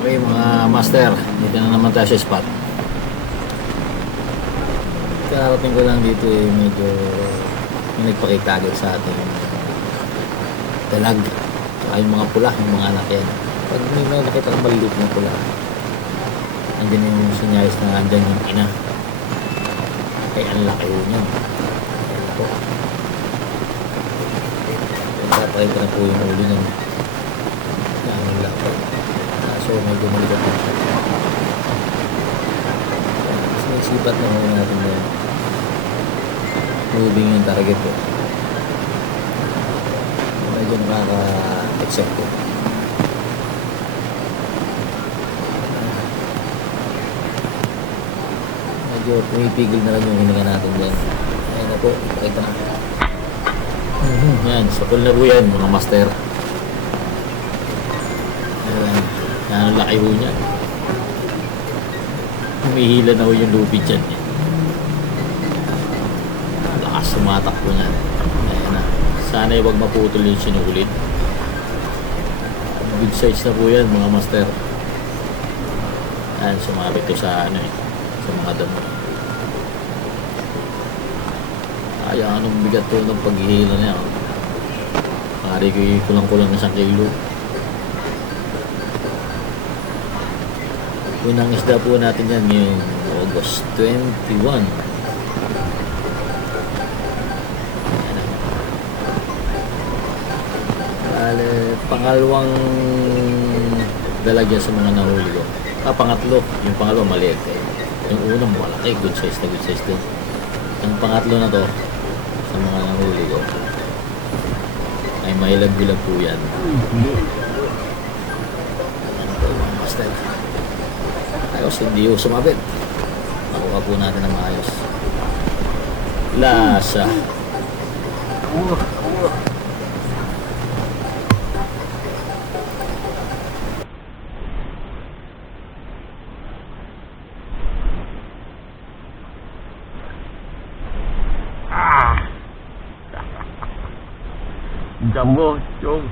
Okay mga master, dito na naman tayo sa spot. Karating ko lang dito medyo may nagpakita agad sa ating dalag. Saka yung mga pula, yung mga anak yan. Pag may nakita kang maliit na pula, andyan yung sinyalis na andyan yung ina. Ay, ang laki yun yan. Ayan po. Papakita na po yung ulo ng ang lapad. So medyo maligat na siya. Mas may sipat na muna natin na moving yung target ko. Medyo nakaka-accept ko. Medyo pumipigil na lang yung hininga natin dyan. Ayan na po, pakita na. Yan, sapul na po yan mga master. Ang laki ho niya. Humihila na ho yung lupit dyan. Lakas sumatakbo niya. Ayan na. Sana huwag maputol yung sinulit. Good size na po yan mga master. Ayan, sumabit ko sa sa mga damo. Kaya anong bigat po ng paghihila niya. Pari ko yung kulang-kulang na 1 kilo. Unang isda po natin yan yung August 21. Bale, pangalawang dalagyan sa mga nahuli ko. Pangatlo. Yung pangalawa maliit. Yung unang malaki. Good size din. Yung pangatlo na to sa mga nahuli ko ay mailag-bilag po yan. Ano po yung master? Ayos, hindi yung sumabit. Nakuha po natin ang maayos. Lasa. Jumbo, chong.